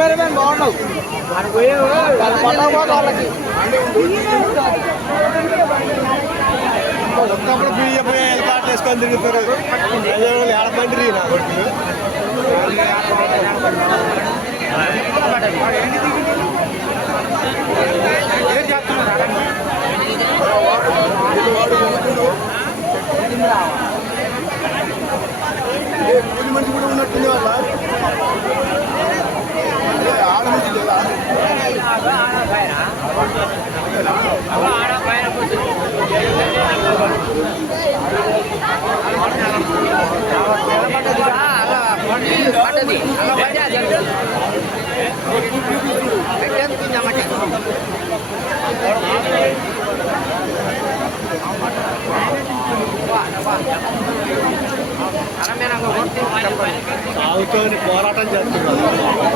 Cameraman బాగున్నావు వాళ్ళకి ఒక్కప్పుడు బియ్యం హెలికాప్టర్ వేసుకొని తిరుగుతారు ఏడబండి నా కొడుకులు కూలి మనిషి కూడా ఉన్నట్టుంది వాళ్ళ ఆడ మనిషి లేదా సాగుతో పోరాటం చేస్తున్నారు.